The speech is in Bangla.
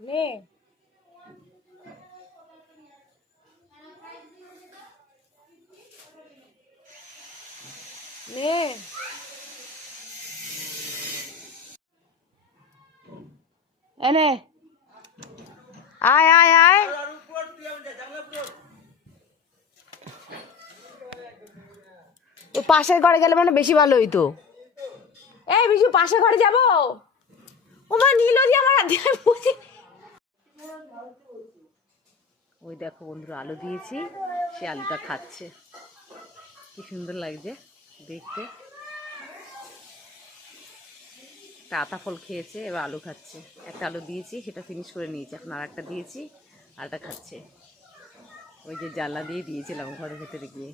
নে নে এনে আয় আয় আয় তো পাশের ঘরে গেলে মানে বেশি ভালো হইতো। এই বিজু পাশের ঘরে যাবো। ওমা নীল দিয়ে আমার হাত দিয়ে বুঝি। ওই দেখো বন্ধুরা আলু দিয়েছি, সে আলুটা খাচ্ছে, কি সুন্দর লাগছে দেখতে। একটা আতা ফল খেয়েছে, এবার আলু খাচ্ছে। একটা আলু দিয়েছি সেটা ফিনিশ করে নিয়েছি, এখন আর একটা দিয়েছি, আলুটা খাচ্ছে। ওই যে জ্বালা দিয়ে দিয়েছিলাম ঘরের ভেতরে গিয়ে।